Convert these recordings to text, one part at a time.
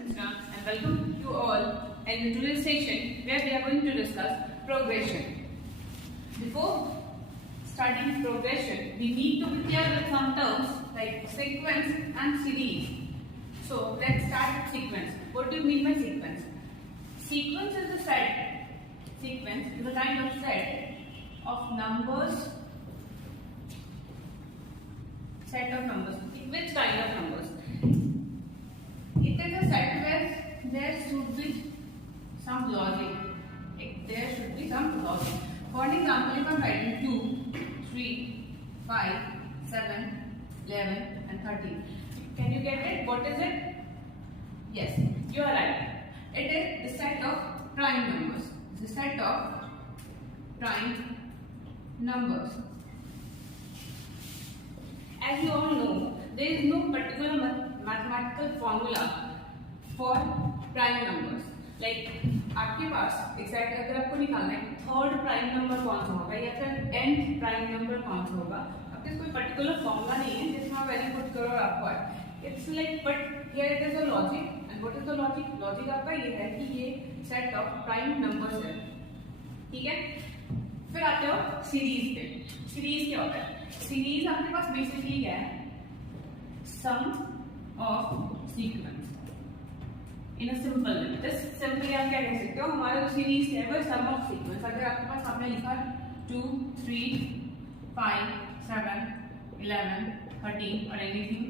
Krishna and welcome you all in today's session where we are going to discuss progression. Before starting progression, we need to be clear with some terms like sequence and series. So let's start with sequence. What do you mean by sequence? Sequence is a set. Sequence is a kind of set of numbers. Set of numbers. Which kind of numbers? It is a set where there should be some logic. There should be some logic. For an example, if I am writing 2, 3, 5, 7, 11 and 13. Can you get it? What is it? Yes, you are right. It is the set of prime numbers. The set of prime numbers. As you all know, there is no particular mathematical formula for prime numbers. Like आपके पास exact अगर आपको निकालना है third prime number कौन सा होगा या फिर nth प्राइम नंबर कौन सा होगा, आपके कोई पर्टिकुलर फॉर्मूला नहीं है जिसमें आप वैल्यू पुट करो और आपको आए. It's like but here it is a logic. And what is the logic? Logic आपका ये है कि ये सेट ऑफ प्राइम नंबर्स है. ठीक है, फिर आते हो सीरीज पे. सीरीज क्या होता है? सीरीज आपके पास बेसिकली क्या है? Sum of sequence in a simple way. Just simply आप क्या कह सकते हो, हमारा जो सीरीज है वो सम ऑफ सीक्वेंस. अगर आपके पास आपने लिखा 2, 3, 5, 7, 11, 13 और एनीथिंग,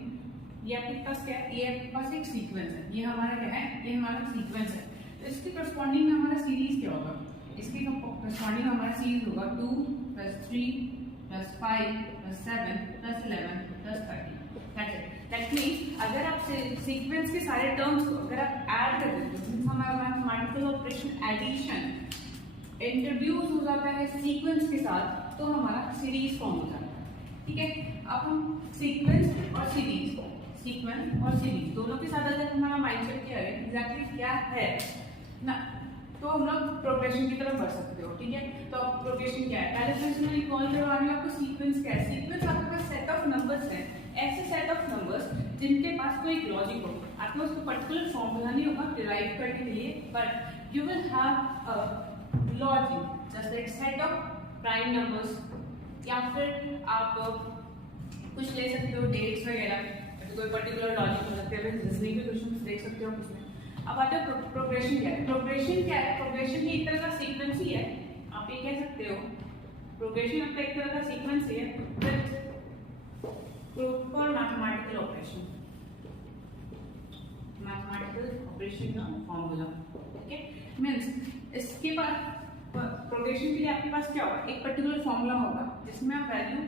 ये आपके पास क्या है? ये आपके पास एक सीक्वेंस है. ये हमारा क्या है? ये हमारा सीक्वेंस है. तो इसके करस्पॉन्डिंग में हमारा सीरीज क्या होगा? इसके करस्पॉन्डिंग में हमारा सीरीज होगा 2 + 3 + 5 + 7 + 11 + 13. That means अगर आप सीक्वेंस के सारे टर्म्स को अगर आप ऐड कर देते हो, हमारा मैथमेटिकल ऑपरेशन एडिशन इंट्रोड्यूस हो जाता है सीक्वेंस के साथ, तो हमारा सीरीज फॉर्म हो जाता है. ठीक है, अब हम सीक्वेंस और सीरीज दोनों के साथ अगर हमारा माइंडसेट क्या है, एग्जैक्टली क्या है ना, तो हम लोग प्रोग्रेशन की तरफ बढ़ सकते हो. ठीक है, तो अब प्रोग्रेशन क्या है? पहले तो इसमें रिकॉल करवा रही हूँ आपको सीक्वेंस क्या है. सीक्वेंस आपके पास सेट ऑफ नंबर्स है, ऐसे सेट ऑफ नंबर्स जिनके पास कोई लॉजिक हो. आपके पास कोई पर्टिकुलर फॉर्मूला नहीं होगा डिराइव करने के लिए, but you will have a logic just like set of prime numbers. या फिर आप कुछ ले सकते हो डेट्स वगैरह, कोई पर्टिकुलर लॉजिक हो सकते हैं. रीजनिंग के क्वेश्चन देख सकते हो उसमें. अब आते हैं प्रोग्रेशन क्या है. प्रोग्रेशन क्या है? प्रोग्रेशन भी एक तरह का सीक्वेंस ही है. आप ये कह सकते हो प्रोग्रेशन आपका एक तरह का सीक्वेंस ही है with proper mathematical operation. Mathematical operation का फॉर्मूला. ठीक है, मींस इसके बाद प्रोग्रेशन के लिए आपके पास क्या होगा? एक पर्टिकुलर फॉर्मूला होगा जिसमें आप वैल्यू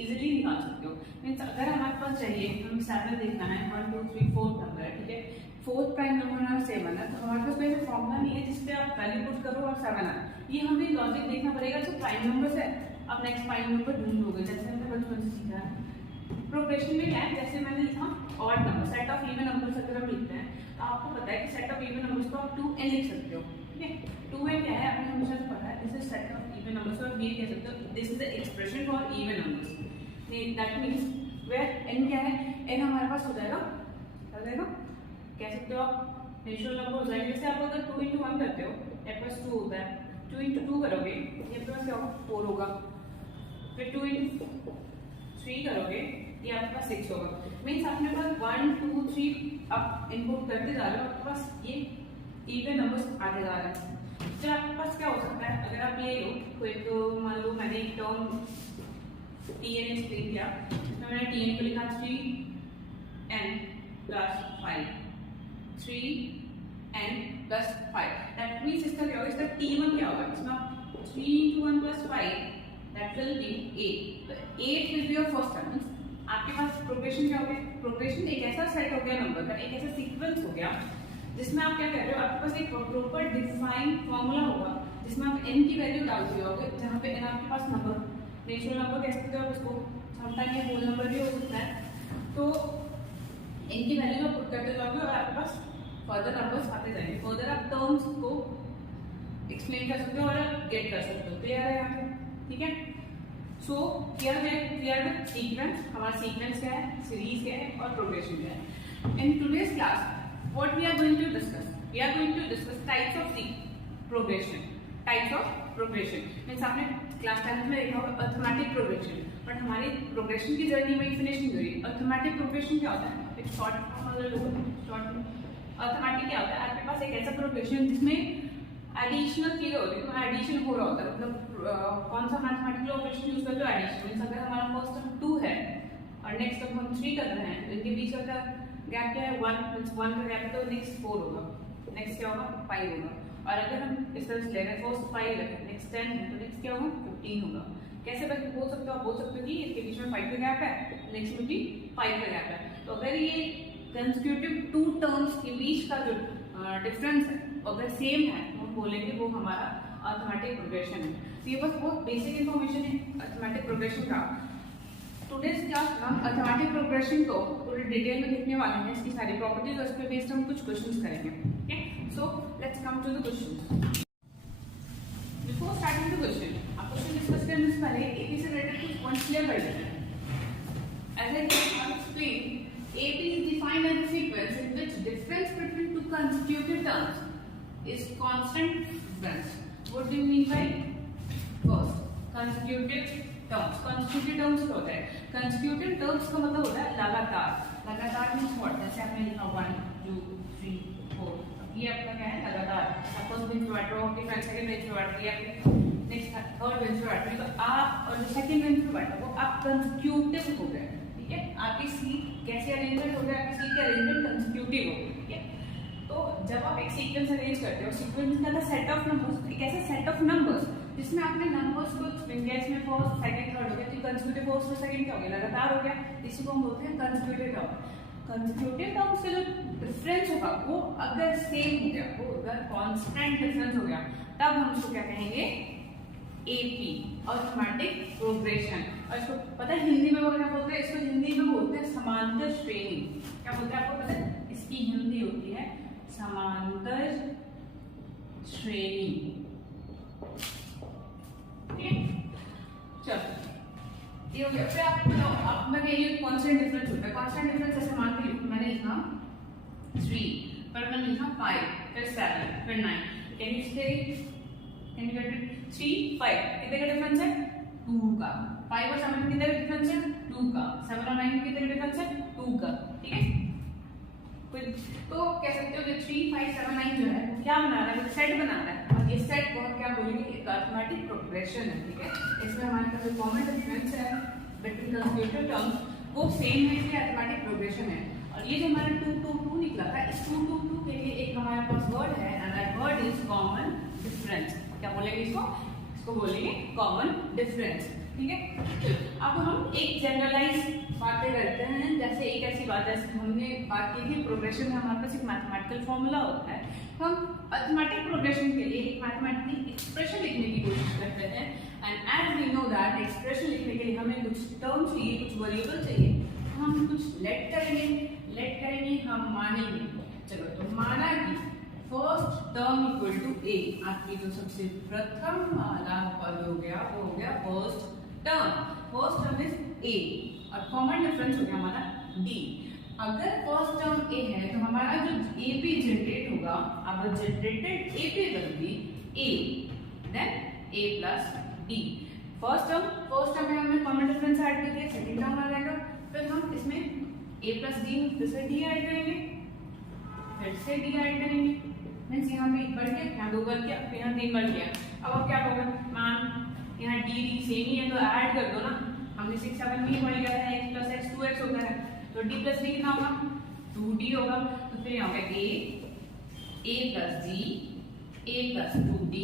इजीली निकाल सकते हो. मींस अगर हमारे पास चाहिए हम 7 देखना है, 1 2 3 4 नंबर है. ठीक है, फोर्थ प्राइम नंबर हमारा 7 है, तो हमारे पास कोई फॉर्मूला नहीं है जिसपे आप वैल्यू पुट करो और 7 आए. ये हमें लॉजिक देखना पड़ेगा जो प्राइम नंबर्स है. अब नेक्स्ट प्राइम नंबर ढूंढोगे, जैसे हमने बचपन से सीखा है. प्रोग्रेशन में क्या है? जैसे मैंने लिखा odd number, set of even numbers अगर हम लिखते हैं तो आपको पता है कि सेट ऑफ इवन नंबर्स को आप 2n लिख सकते हो. ठीक है, 2n क्या है? आपने हमेशा से पढ़ा है. This is set of even numbers. और ये कह सकते हो this is the expression for even numbers. That means where n क्या है? n हमारे पास हो जाएगा, कर देगा, कह सकते हो आप नेचुरल नंबर हो जाएगा. जैसे आप अगर 2 × 1 करते हो, ये पास 2 होता है. 2 × 2 करोगे, ये आपके पास क्या होगा? 4 होगा. फिर 2 × 3 करोगे, ये आपके पास 6 होगा. मीन्स आपने पास 1 2 3 आप इनपुट करते जा रहे हो, आपके पास ये इवन नंबर्स आते जा रहे हैं. फिर आपके पास क्या हो सकता है? अगर आप ले लो कोई, तो मान लो मैंने एक टर्म tn एक्सप्लेन किया, तो मैंने tn को लिखा 3n + 5. 3n + 5. दैट मींस इसका क्या होगा? इसका t1 क्या होगा? इसमें 3 × 1 + 5 दैट विल बी 8. तो 8 will be your first term. आपके पास प्रोग्रेशन क्या हो गया? प्रोग्रेशन एक ऐसा सेट हो गया नंबर का, एक ऐसा सीक्वेंस हो गया जिसमें आप क्या कर रहे हो? आपके पास एक प्रॉपर डिफाइंड फॉर्मूला होगा जिसमें आप n की वैल्यू डाल दिए होगे, जहाँ पे n आपके पास नंबर, नेचुरल नंबर कह सकते हो आप उसको, समटाइम ये होल नंबर भी हो सकता है. तो n की वैल्यू आप पुट करते जाओगे और आपके पास फर्दर नंबर्स आते जाएंगे. फर्दर आप टर्म्स को एक्सप्लेन कर सकते हो और गेट कर सकते हो. क्लियर है यहाँ पे? ठीक है, सो क्लियर विद सीक्वेंस. हमारा सीक्वेंस क्या है, सीरीज क्या है और प्रोग्रेशन क्या है. In today's class what we are going to discuss? We are going to discuss types of progression. Types of progression means आपने क्लास 10th में देखा होगा अर्थमेटिक प्रोग्रेशन, बट हमारी प्रोग्रेशन की जर्नी में फिनिश नहीं हुई। अर्थमेटिक प्रोग्रेशन क्या होता है? एक शॉर्ट अर्थमेटिक क्या होता है? आपके पास एक ऐसा प्रोग्रेशन जिसमें एडिशनल चीजें होती है, तो एडिशन हो रहा होता है। मतलब कौन सा मैथमेटिकल ऑपरेशन यूज करते हो? एडिशन। मीन्स अगर हमारा फर्स्ट टर्म 2 है और नेक्स्ट टर्म हम 3 कर रहे हैं, तो इनके बीच का गैप क्या है? 1। मीन्स 1 का गैप है तो नेक्स्ट 4 होगा, नेक्स्ट क्या होगा? 5 होगा। और अगर हम इस तरह से ले रहे हैं फर्स्ट 5 है, नेक्स्ट 10 है, तो नेक्स्ट क्या होगा? 15 होगा। कैसे बोल सकते हो? आप बोल सकते हो कि इसके बीच में 5 का गैप है, नेक्स्ट में भी 5 का गैप है। तो अगर ये कंसेक्यूटिव 2 टर्म्स के बीच का जो डिफरेंस है अगर सेम है तो हम बोलेंगे वो हमारा अर्थमेटिक प्रोग्रेशन है। तो ये बस बहुत बेसिक इन्फॉर्मेशन है अर्थमेटिक प्रोग्रेशन का। टुडेस क्लास हम अर्थमेटिक प्रोग्रेशन को पूरे डिटेल में देखने वाले हैं, इसकी सारी प्रॉपर्टीज और उस पर बेस्ड हम कुछ क्वेश्चंस करेंगे। Okay, so let's come to the questions. Before starting the question, आप क्वेश्चन डिस्कस करने से पहले एपी से रिलेटेड कुछ पॉइंट्स क्लियर कर लेते हैं। As I have explain, AP is defined as a sequence in which difference between two consecutive terms is constant difference. What do you mean by first consecutive terms? Consecutive terms क्या होता है? Consecutive terms का मतलब होता है लगातार। लगातार means what? जैसे आपने लिखा 1 2 3 4, ये आपका क्या है? लगातार। सपोज बेंच पे बैठे हो, फिर सेकंड बेंच पे बैठ गए, नेक्स्ट थर्ड बेंच पे बैठ गए, तो आप और जो सेकंड बेंच पे बैठा वो आप कंसेक्यूटिव हो गए। ठीक है, आपकी सीट कैसे अरेंजमेंट हो गया? आपकी सीट का अरेंजमेंट कंसेक्यूटिव हो। ठीक है, तो जब आप एक सीक्वेंस अरेंज करते हो, सीक्वेंस का सेट ऑफ नंबर्स, एक ऐसा सेट ऑफ नंबर्स जिसमें आपने नंबर्स को इंगेज में फर्स्ट सेकंड थर्ड हो गया, तो कंसेक्यूटिव फर्स्ट और सेकंड क्या हो गया? लगातार हो गया। इसी को हम बोलते हैं कंसेक्यूटिव टर्म। कंसेक्यूटिव टर्म्स का जो डिफरेंस होगा वो अगर सेम हो गया, वो अगर कांस्टेंट डिफरेंस हो गया, तब हम उसको क्या कहेंगे? AP, arithmetic progression. और इसको पता है हिंदी में वो क्या बोलते हैं? इसको हिंदी में बोलते हैं समांतर श्रेणी। क्या बोलते हैं आपको पता है? इसकी हिंदी होती है समांतर श्रेणी। चलो ये हो गया। फिर आप बताओ, अब मैं ये कांस्टेंट डिफरेंस होता है। कांस्टेंट डिफरेंस ऐसे मान के मैंने लिखा 3, पर मैंने लिखा 5, फिर 7, फिर 9। कैन यू से Can you get it? 3 5 कितने का डिफरेंस है? 2 का। 5 और 7 कितने का डिफरेंस है? 2 का। 7 और 9 कितने का डिफरेंस है? 2 का। ठीक है, तो कह सकते हो कि 3 5 7 9 जो है क्या बना रहा है? सेट बना रहा है। और ये सेट को हम क्या बोलेंगे? एक अर्थमेटिक प्रोग्रेशन है। ठीक है, इसमें हमारे पास जो कॉमन डिफरेंस है बिटवीन कंसेक्यूटिव टर्म्स वो सेम है, इसलिए अर्थमेटिक प्रोग्रेशन है। और ये जो हमारा 2 2 2 निकला था, इस 2 2 2 के लिए एक हमारे पास वर्ड है and that word is common difference. क्या बोलेंगे इसको? इसको बोलेंगे कॉमन डिफरेंस। ठीक है, अब हम एक जनरलाइज बातें करते हैं। जैसे एक ऐसी बात है, हमने बात की थी प्रोग्रेशन में हमारे पास एक मैथमेटिकल फॉर्मूला होता है। हम अर्थमेटिक प्रोग्रेशन के लिए एक मैथमेटिकल एक्सप्रेशन लिखने की कोशिश करते हैं and as we know that expression लिखने के लिए हमें कुछ टर्म चाहिए, कुछ वेरिएबल चाहिए। तो हम कुछ लेट करेंगे, हम मानेंगे। चलो, तो माना कि फर्स्ट टर्म इक्वल टू ए, आपकी जो सबसे प्रथम वाला पद हो गया वो हो गया first term. First term is a और कॉमन डिफरेंस हो गया हमारा डी। अगर फर्स्ट टर्म ए है तो हमारा जो एपी जनरेट होगा, अब generated AP will be a then a plus d. First term में हमने कॉमन डिफरेंस ऐड कर दिया, सेकंड टर्म आ जाएगा। फिर हम इसमें ए प्लस डी फिर से डी ऐड करेंगे, फिर से डी ऐड करेंगे। मीन्स यहाँ पे 1 बढ़ गया, यहाँ 2 बढ़ गया, फिर यहाँ 3 बढ़ गया। अब आप क्या करोगे? मैम यहाँ डी सेम ही है तो ऐड कर दो ना। हमने 6 7 में बढ़ गया था, x प्लस x 2x होता है, तो d प्लस d कितना होगा? 2d होगा। तो फिर यहाँ पे a plus g, a plus 2d,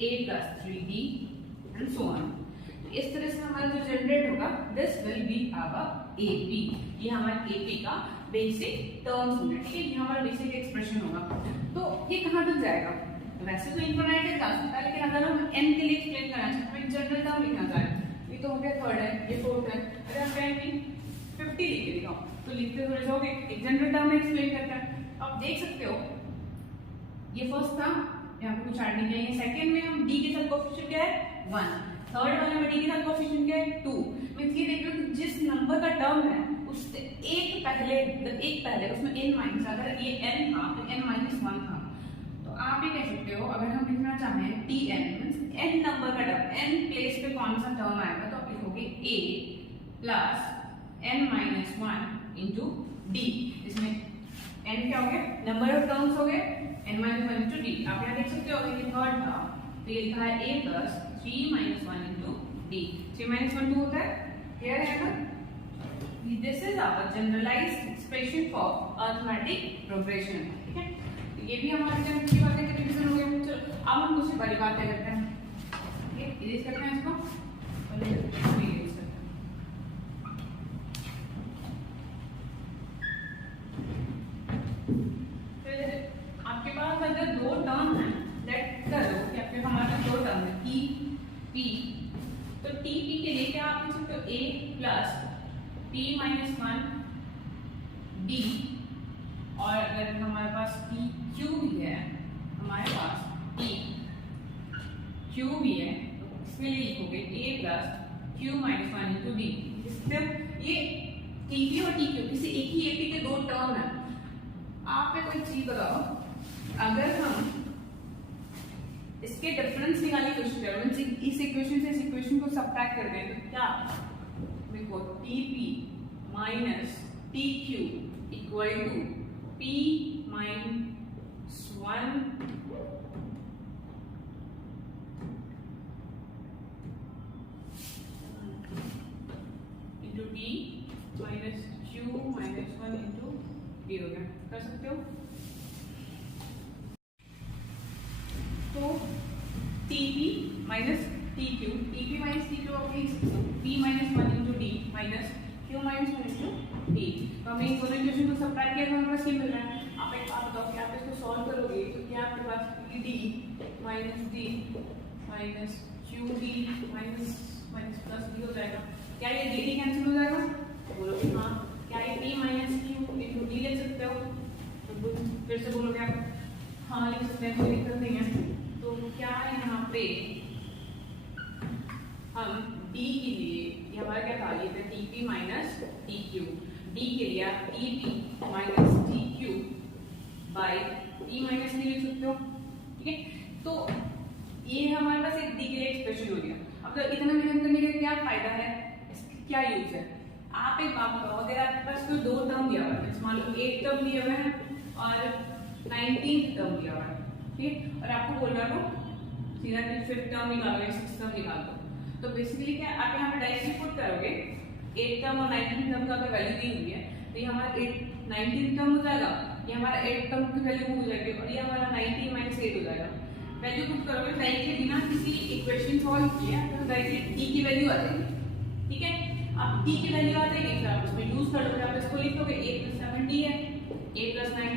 a plus 3d and so on. इस तरह से हमारा जो जनरेट होगा this will be our AP. ये हमारा एपी का बेसिक टर्म्स होंगे। ठीक है, ये हमारा बेसिक एक्सप्रेशन होगा। तो ये कहाँ तक जाएगा? वैसे तो इनफिनिट तक जा सकता है, लेकिन अगर हम n के लिए एक्सप्लेन करना चाहते हैं, हमें जनरल टर्म लिखना चाहे। ये तो हो गया थर्ड है, ये फोर्थ है। अगर हम कहेंगे 50 लिख के दिखाओ तो लिखते हुए जाओगे, एक जनरल टर्म में एक्सप्लेन करते हैं। आप देख सकते हो ये फर्स्ट टर्म यहाँ पे कुछ ऐड नहीं किया, सेकंड में हम d के साथ कोएफिशिएंट क्या है? 1। थर्ड वाले में डी के साथ कोएफिशिएंट क्या है 2। मींस ये देख लो कि जिस नंबर का टर्म है उससे एक पहले उसमें n माइनस, अगर ये n था तो n माइनस 1 था। तो आप ये कह सकते हो अगर हम लिखना चाहें tn मींस n नंबर का टर्म, n प्लेस पे कौन सा टर्म आएगा तो आप लिखोगे a plus n minus 1 into D. इसमें n क्या हो गया, नंबर ऑफ टर्म्स हो गए, n माइनस 1 इंटू डी। आप यहाँ देख सकते हो कि थर्ड था तो ये लिखा है a plus 3 minus 1 into D. 3 minus 1 2 होता है, क्लियर है ना। This is our generalized expression for arithmetic progression, ठीक है। तो ये भी हमारे जब की बातें के रिवीजन हो गए। चलो अब हम कुछ बड़ी बातें करते हैं, ठीक है। इरेज करते हैं इसको और इरेज करते हैं। आपके पास अगर दो टर्म है, लेट करो कि आपके हमारे पास दो टर्म है टी पी, तो टी पी के लिए क्या आप लिख सकते हो a plus T minus 1 D. और अगर हमारे पास टी क्यू भी है, हमारे पास टी क्यू भी है तो इसमें लिखोगे a plus Q minus 1 into D. ये टी पी और टी क्यू किसी एक ही एपी के दो टर्म है। आप पे कोई चीज बताओ, अगर हम इसके डिफरेंस निकालने की कोशिश करें, इस इक्वेशन से इस इक्वेशन को सबट्रैक्ट कर दें तो क्या देखो t p minus t q equal to p minus 1 into d minus q minus 1 into d हो गया। कर सकते हो। तो t p minus t q, t p minus t q आप लिख सकते हो p minus 1 into d minus q minus 1 into d. तो हमें इन दोनों इक्वेशन को सबट्रैक्ट किया तो हमारे पास ये मिल रहा है। आप एक बात बताओ कि आप इसको सॉल्व करोगे तो क्या आपके पास D minus D minus Q D minus minus plus D हो जाएगा। क्या ये डी कैंसिल हो जाएगा, बोलोगे हाँ। क्या ये P minus Q into D लिख सकते हो, तो फिर से बोलोगे आप हाँ लिख सकते हैं, कोई दिक्कत नहीं है। तो क्या यहाँ पे हम d के लिए ये हमारा क्या था, ये था TP minus t Q. D के लिए आप TP minus t q by T minus T लिख सकते हो, ठीक है। तो ये हमारे पास एक डी के लिए एक्सप्रेशन हो गया। अब तो इतना मेहनत करने का क्या फायदा है, क्या यूज है। आप एक बात बताओ, अगर आपके पास कोई दो टर्म दिया हुआ है, मान लो एक टर्म दिया हुआ है और 19th टर्म दिया हुआ है, ठीक, और आपको बोल रहा हो सीधा 5th टर्म निकालो या 6th टर्म निकाल दो। तो बेसिकली क्या आप यहाँ पे डायरेक्टली पुट करोगे 8th टर्म और 19th टर्म का अगर वैल्यू दी हुई है तो ये हमारा 19th टर्म हो जाएगा, ये हमारा 8th टर्म की वैल्यू हो जाएगी और ये हमारा 19 माइनस 8 हो जाएगा। वैल्यू पुट करोगे डायरेक्टली बिना किसी इक्वेशन सॉल्व किए तो डायरेक्टली टी की वैल्यू आ जाएगी, ठीक है। अब टी की वैल्यू आ जाएगी फिर आप उसमें यूज कर लोगे, आप इसको लिख लोगे a + 7 d है, a + 9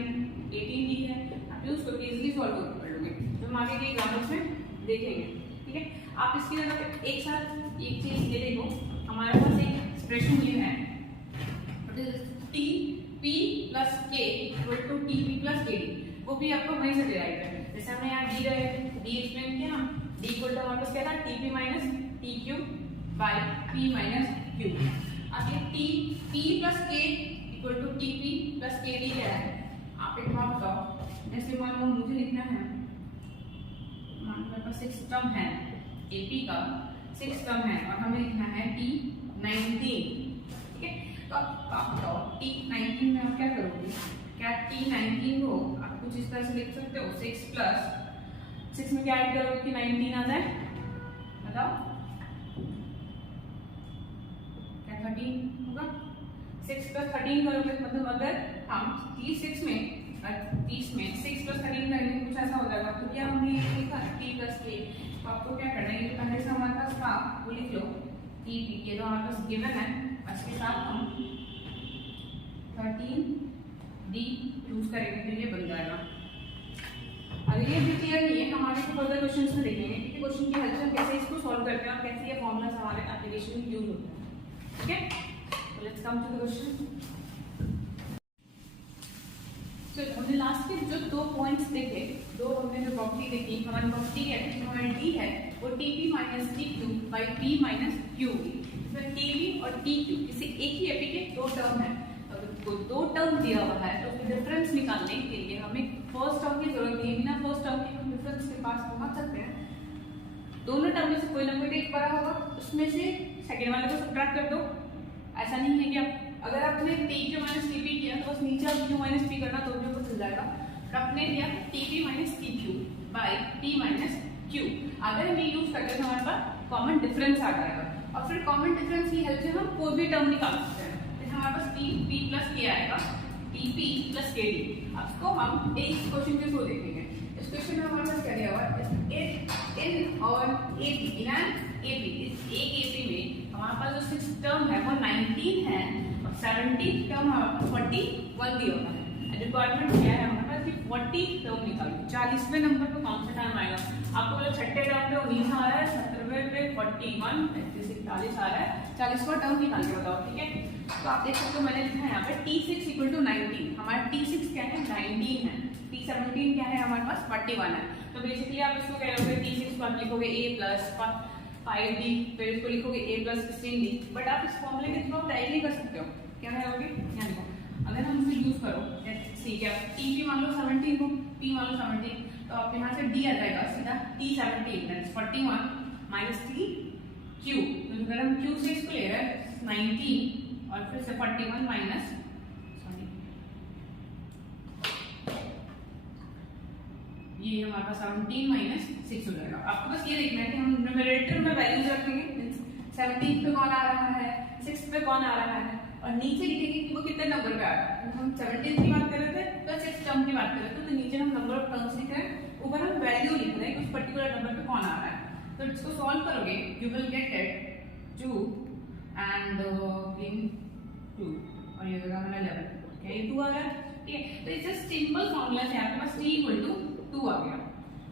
18 d है, आप यूज करके इजीली सॉल्व कर लोगे। तो हम आगे के एग्जाम्पल्स में देखेंगे, ठीक है। आप इसकी जगह एक साथ एक चीज ये देखो, हमारे पास एक एक्सप्रेशन ये है t p plus k equal to t p plus k d, वो भी आपको वहीं से डिराइव है। जैसे हमने यहाँ डी रहे डी एक्सप्लेन किया ना, डी इक्वल टू हमारे पास क्या था t p minus t q by p minus q. अब ये t p plus k equal to t p plus k d क्या है, आप एक बात बताओ। जैसे मान लो मुझे लिखना है, मान लो मेरे पास 6 टर्म है, एपी का 6 टर्म है और हमें लिखना है टी 19, ठीक है। तो आप बताओ टी 19 में आप क्या करोगे, क्या टी 19 को आप कुछ इस तरह से लिख सकते हो 6 प्लस 6 में क्या ऐड करोगे कि 19 आ जाए, बताओ क्या 13 होगा। 6 + 13 करोगे मतलब अगर हम 30 में 6 + 13 करेंगे कुछ ऐसा हो जाएगा। तो क्या हमने ये लिखा टी प्लस के, तो आपको क्या करना है, ये पहले से हमारे पास था वो लिख लो टी पी के, तो हमारे पास गिवन है, इसके साथ हम 13 डी यूज करेंगे तो ये बन जाएगा। अगर ये भी क्लियर नहीं है, हम आगे फर्दर क्वेश्चंस में देखेंगे कि क्वेश्चन की हलचल कैसे इसको सॉल्व करते हैं और कैसे ये फॉर्मूलास हमारे एप्लीकेशन में यूज होते हैं, ठीक है। तो let's come to the question. So हमने लास्ट के जो 2 पॉइंट्स देखे, दो हमने जो प्रॉपर्टी देखी, हमारी प्रॉपर्टी है कि हमारा डी है वो TP minus t q by p minus Q. इसमें टीवी और टी क्यू किसी एक ही एपी के दो टर्म है, तो दो टर्म दिया हुआ है तो डिफरेंस निकालने के लिए हमें फर्स्ट टर्म की जरूरत नहीं है। बिना फर्स्ट टर्म के हम डिफरेंस के पास पहुंच सकते हैं। दोनों टर्म में से कोई ना कोई एक बड़ा होगा, उसमें से सेकेंड वाले को सब्ट्रैक्ट कर दो। ऐसा नहीं है कि आप अगर आपने T Q minus T P किया तो बस नीचे आप क्यू माइनस पी करना तो भी आपको चल जाएगा। और आपने दिया T p minus t q by T minus Q. अगर हम ये यूज करते हैं तो हमारे पास कॉमन डिफरेंस आ जाएगा और फिर कॉमन डिफरेंस की हेल्प से हम कोई भी टर्म निकाल सकते हैं। जैसे हमारे पास टी पी प्लस के आएगा, T p plus k D. अब इसको हम एक क्वेश्चन के थ्रू देखेंगे। इस क्वेश्चन में हमारे पास क्या दिया हुआ है, इन और एपी, इन एंड एपी, इस एक एपी में हमारे पास जो 6 टर्म है वो 19 है और 17 टर्म हमारे पास 41 दिया हुआ है। रिक्वायरमेंट क्या है हमारे पास कि 40 टर्म निकालो। 40वें नंबर पे कौन सा टर्म आएगा? आपको बोला छठे टर्म पे 19 आ रहा है, 17वें पे 41, 41 आ रहा है, 40वां टर्म निकाल के बताओ। ठीक है, तो आप देख सकते हो मैंने लिखा है यहाँ पे T6 इक्वल टू 19। हमारा T6 क्या है? 19 है। T17 क्या है? हमारे पास 41 है। तो बेसिकली आप इसको क्या करोगे, T6 पर लिखोगे a प्लस 5d, फिर इसको लिखोगे a प्लस 16d। बट आप इस फॉर्मूले के थ्रू आप डायरेक्टली कर सकते हो। क्या करोगे? यहाँ देखो, अगर हम इसे यूज करो, ठीक है, टी मान लो 17 को, p मान लो 17, तो आप यहाँ से d आ जाएगा सीधा T17 that is 41 minus t q। तो अगर हम q से इसको ले रहे हैं 19 और फिर से 41 माइनस, ये हमारे पास 17 माइनस 6 हो जाएगा। आपको बस ये देखना है कि हम न्यूमरेटर में वैल्यूज रखेंगे, 17 पे कौन आ रहा है, 6 पे कौन आ रहा है, और नीचे लिखेंगे कि वो कितने नंबर पे आ रहा है। हम 17 की बात कर रहे थे तो 6 टर्म की बात कर रहे थे, तो नीचे हम नंबर ऑफ टर्म्स लिख रहे हैं, ऊपर हम वैल्यू लिख रहे हैं कि उस पर्टिकुलर नंबर पे कौन आ रहा है। तो इसको सॉल्व करोगे you will get it 2 and in 2 और ये होगा हमारा 11। क्या ये 2 आ रहा है? ठीक है, तो इट्स जस्ट सिंपल फॉर्मूला से आपके पास t इक्वल टू 2 आ गया,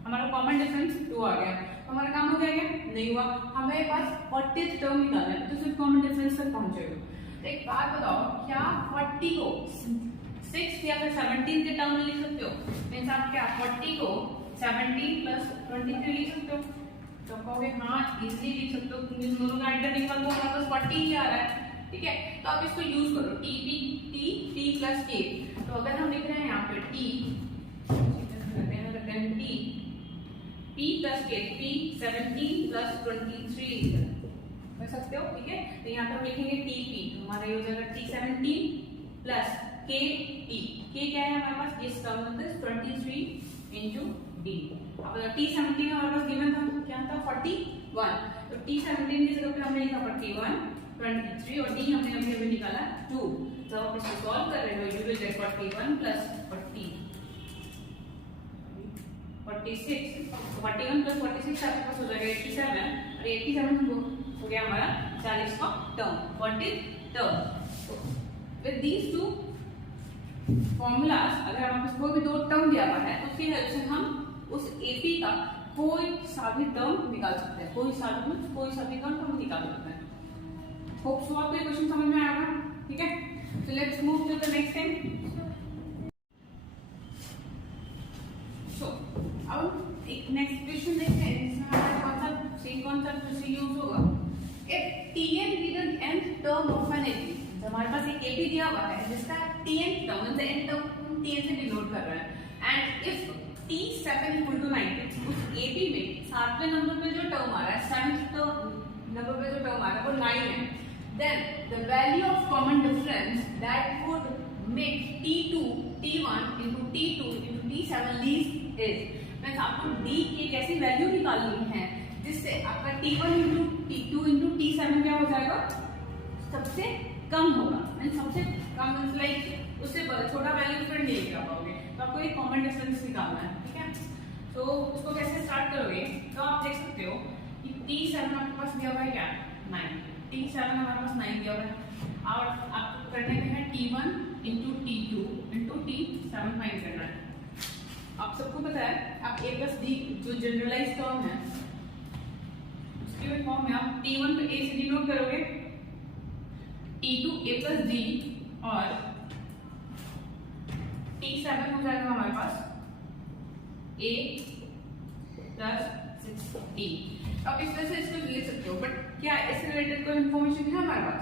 हमारा कॉमन डिफरेंस 2 आ गया। तो हमारा काम हो गया क्या? नहीं हुआ। हमें पास 40th टर्म निकालना है, तो सिर्फ कॉमन डिफरेंस तक पहुंचेगा। तो एक बात बताओ, क्या 40 को 6 या फिर 17 के टर्म में लिख सकते हो? मींस आप क्या 40 को 17 प्लस 23 लिख सकते हो? तो कहोगे हाँ इजीली लिख सकते हो, क्योंकि दोनों का एडिशन निकाल दो, हमारे पास 40 ही आ रहा है। ठीक है, तो आप इसको यूज करो t प्लस k। तो अगर हम लिख रहे हैं यहाँ पे t p plus k, p 17 plus 23 कर सकते हो। ठीक है, तो यहाँ पे हम लिखेंगे tp, तो हमारा ये हो जाएगा t17 प्लस kt। k क्या है हमारे पास? ये टर्म है 23 इनटू d। अब t17 हमारे पास गिवन था, क्या था? 41। तो t17 की जगह पे हमने लिखा 41, 23 और d हमने अभी अभी निकाला 2। जब आप इसको सॉल्व कर रहे हो you will get 41 plus 46, 41 plus 46 आपके पास हो जाएगा 87, और 87 हो गया हमारा 40 का term, 40 term. With these two formulas, अगर हमारे पास कोई भी दो टर्म दिया हुआ है तो उसकी हेल्प से हम उस एपी का कोई सा भी टर्म निकाल सकते हैं, कोई सा भी टर्म हम निकाल सकते हैं। होप सो आपको ये क्वेश्चन समझ में आएगा। ठीक है, so let's move to the next thing. अब एक नेक्स्ट क्वेश्चन देखते हैं, इसमें हमारा कॉन्सेप्ट सेम कॉन्सेप्ट फिर से यूज होगा। If tn be the nth term of an AP, हमारे पास एक AP दिया हुआ है जिसका tn टर्म मतलब n टर्म tn से डिनोट कर रहा है, and if t7 equal to 9, उस AP में 7वें नंबर पे जो टर्म आ रहा है, 7th नंबर पे जो टर्म आ रहा है वो 9 है, then the value of common difference that would make t2 t1 into t2 into t7 least is, मैं आपको d की एक ऐसी वैल्यू निकालनी है जिससे आपका t1 into t2 into t7 क्या हो जाएगा? सबसे कम होगा। सबसे कम मींस लाइक उससे छोटा वैल्यू फिर नहीं लेकर पाओगे, तो आपको एक कॉमन डिफरेंस निकालना है। ठीक है, तो उसको कैसे स्टार्ट करोगे? तो आप देख सकते हो कि t7 आपके पास दिया हुआ है क्या? 9। t7 हमारे पास 9 दिया हुआ है, और आपको करने में है t1 into t2 into t7 find करना है। आप सबको पता है आप a प्लस d जो जनरलाइज टर्म है उसके फॉर्म में आप t1 को a से डिनोट करोगे, t2 a प्लस d और t7 7 हो जाएगा हमारे पास a प्लस 6d। अब इस तरह से इसको लिख सकते हो, बट क्या इससे रिलेटेड कोई इन्फॉर्मेशन है हमारे पास?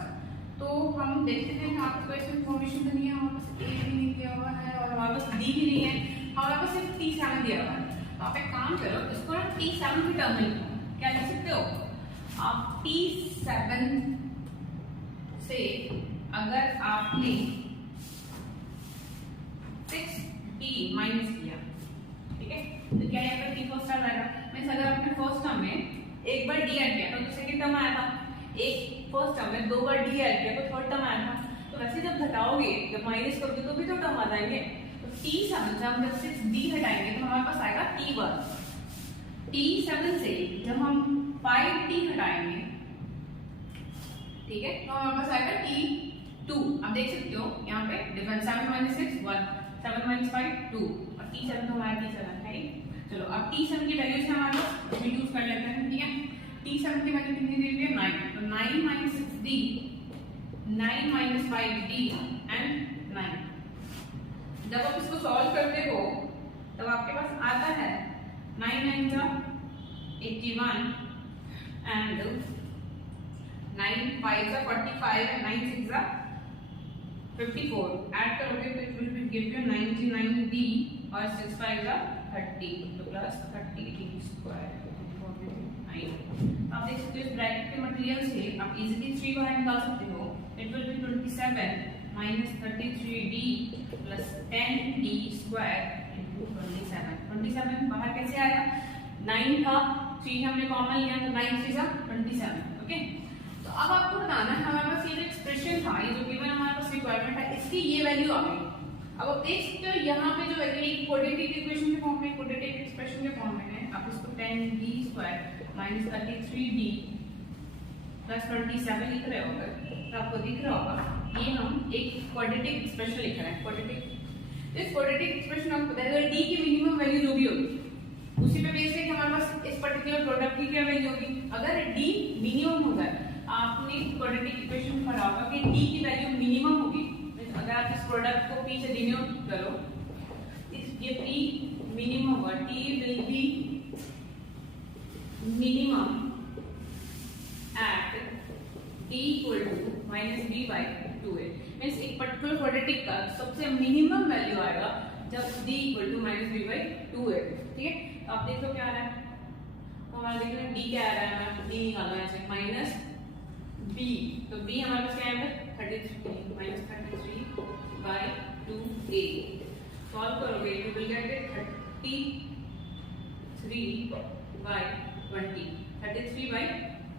तो हम देखते हैं यहाँ पर कोई इन्फॉर्मेशन तो नहीं है, हमारे पास a भी नहीं दिया हुआ है और हमारे पास d भी नहीं है, हमारे पास सिर्फ t7 दिया हुआ है। तो आप एक काम करो, इसको ना t7 की टर्म में लिखो। क्या लिख सकते हो आप? t7 से अगर आपने 6d माइनस किया, ठीक है, तो क्या यहाँ पर t फर्स्ट टर्म आएगा। मींस अगर आपने फर्स्ट टर्म में एक बार d ऐड किया तो सेकंड टर्म आया था, एक फर्स्ट टर्म में 2 बार d ऐड किया तो थर्ड टर्म आया था। तो वैसे जब घटाओगे, जब माइनस करोगे तो भी तो टर्म आ जाएंगे। तो t7 से हम जब 6d हटाएंगे तो हमारे पास आएगा t1। t7 से जब हम 5d हटाएंगे, ठीक है, तो हमारे पास आएगा t2। अब देख सकते हो यहाँ पे डिफरेंस 7 - 6 1, 7 - 5 2 और t7 तो हमारा t7 है। चलो अब t7 की वैल्यूज है हमारे पास, रिड्यूस कर लेते हैं, ठीक है। t7 की वैल्यू कितनी दी हुई है? 9। तो 9 - 6d, 9 - 5d एंड 9। जब आप इसको सॉल्व करते हो तब आपके पास आता है 9 - 9 = 81 एंड 9 - 5 = 45 and 9 - 6 = 54। ऐड करोगे तो it will give you 99d और 6 - 5 = 30, तो प्लस 30d स्क्वायर 9। आप देख सकते हो इस ब्रैकेट के मटेरियल से आप इजीली 3 बाहर निकाल सकते हो। It will be 27 - 33d plus 10d square into 27। 27 बाहर कैसे आया? 9 था, 3 हमने कॉमन लिया तो 9 3 = 27। ओके, तो अब आपको बताना है हमारे पास ये जो एक्सप्रेशन था, ये जो गिवन हमारे पास रिक्वायरमेंट है, इसकी ये वैल्यू आ गई। अब आप देख सकते हो यहाँ पे जो वैल्यू एक क्वाड्रेटिक इक्वेशन के फॉर्म में, क्वाड्रेटिक एक्सप्रेशन के फॉर्म में है। आप इसको 10d square minus 33d plus 27 लिख रहे होगे तो आपको दिख रहा होगा ये हम एक क्वाड्रेटिक एक्सप्रेशन लिख रहे हैं। क्वाड्रेटिक, इस क्वाड्रेटिक एक्सप्रेशन आपको बताएगा d की मिनिमम वैल्यू जो भी होगी उसी पे बेस करके हमारे पास इस पर्टिकुलर प्रोडक्ट की क्या वैल्यू होगी। अगर d मिनिमम हो जाए, आपने क्वाड्रेटिक इक्वेशन पढ़ा होगा कि d की वैल्यू मिनिमम होगी। अगर आप इस प्रोडक्ट को p से डिनोट करो, ये p मिनिमम होगा, t will be minimum at d equal to minus b by 2a। Means एक पर्टिकुलर क्वाड्रेटिक का सबसे मिनिमम वैल्यू आएगा जब d equal to minus b by 2a। ठीक है, तो आप देख लो क्या आ रहा है, तो हमारा देख लो d क्या आ रहा है, हमें d निकालना है माइनस b। तो b हमारे पास क्या है 33 माइनस 33 बाई 2a। सॉल्व करोगे you will get it 33 by 20, 33 by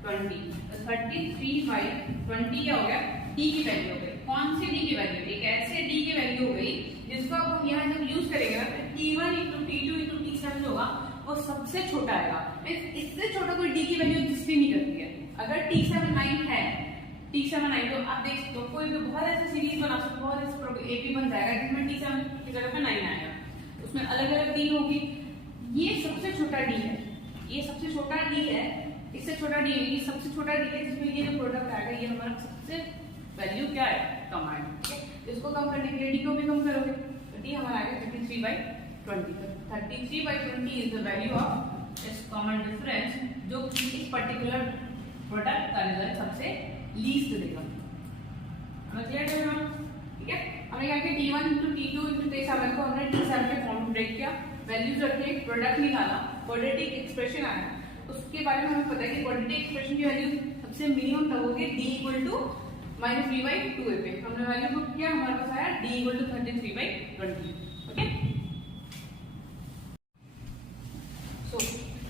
20। तो 33 बाई 20 क्या हो गया, d की वैल्यू हो गई। कौन सी d की वैल्यू? एक ऐसे d की वैल्यू हो गई जिसको अब हम यहाँ जब यूज करेंगे ना तो t1 * t2 * t7 जो होगा वो सबसे छोटा आएगा। इससे छोटा कोई d की वैल्यू एग्जिस्ट नहीं करती है। अगर t7 9 है, t7 9 तो आप देख सकते हो कोई भी बहुत ऐसे सीरीज बना सकते हो, बहुत ऐसे AP बन जाएगा जिसमें t7 की जगह पे 9 आएगा, उसमें अलग अलग d होगी। ये सबसे छोटा d है, ये सबसे छोटा d है, इससे छोटा d है, ये सबसे छोटा d है जिसमें ये जो प्रोडक्ट आएगा ये हमारा सबसे वैल्यू क्या है, कम आएगा। ठीक है, इसको कम करने के लिए d को भी कम करोगे तो d हमारा आएगा 33 by 20। 33 by 20 is the value of this common difference जो इस पर्टिकुलर प्रोडक्ट का रिजल्ट सबसे लीस्ट देगा। क्लियर है ना? ठीक है, हमने क्या किया t1 * t2 * t7 को हमने t7 के फॉर्म में ब्रेक किया, वैल्यूज रखे, प्रोडक्ट निकाला, क्वाड्रेटिक एक्सप्रेशन आया। उसके बारे में हमें पता है कि क्वाड्रेटिक एक्सप्रेशन की वैल्यू सबसे मिनिमम तब होगी d equal to minus b by 2a पे। हमने वैल्यू पुट किया, हमारे पास आया d equal to 33 by 20। Okay, so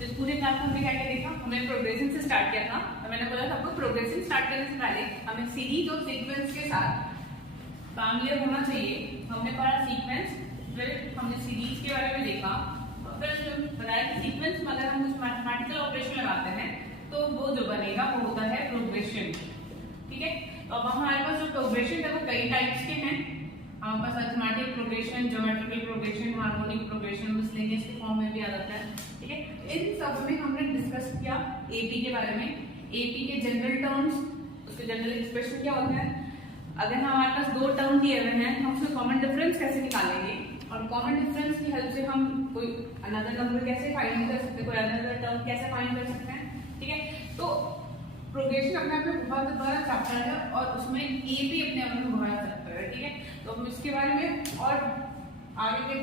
इस पूरे क्लास में हमने क्या क्या देखा, हमने प्रोग्रेशन से स्टार्ट किया था। तो मैंने बोला था आपको प्रोग्रेशन स्टार्ट करने से पहले हमें सीरीज और सीक्वेंस के साथ फैमिलियर होना चाहिए। हमने पढ़ा सीक्वेंस, फिर हमने सीरीज के बारे में देखा, फिर बताया कि सीक्वेंस में अगर हम कुछ मैथमेटिकल ऑपरेशन लगाते हैं तो वो जो बनेगा वो होता है प्रोग्रेशन। ठीक है, तो अब हमारे पास जो प्रोग्रेशन है वो कई टाइप्स के हैं। हमारे पास arithmetic progression, geometrical progression, harmonic progression, miscellaneous के फॉर्म में भी आ जाता है। ठीक है, इन सब में हमने डिस्कस किया एपी के बारे में, एपी के जनरल टर्म्स, उसके जनरल एक्सप्रेशन क्या होता है। अगर हमारे पास दो टर्म दिए हुए हैं हम उसके कॉमन डिफरेंस कैसे निकालेंगे, और कॉमन डिफरेंस की हेल्प से हम कोई अनदर नंबर कैसे फाइंड कर सकते हैं, कोई अनदर टर्म कैसे फाइंड कर सकते हैं, ठीक है। तो प्रोग्रेशन अपने आप में बहुत बड़ा चैप्टर है और उसमें ए भी अपने आप में बहुत चैप्टर है, ठीक है। तो हम इसके बारे में और आगे के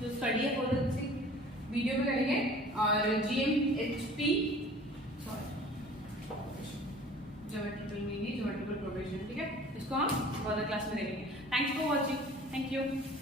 जो स्टडी है वो वीडियो में करेंगे। और GMHP geometrical mean geometrical progression, ठीक है, इसको हम फर्दर क्लास में देखेंगे। Thanks for watching, thank you.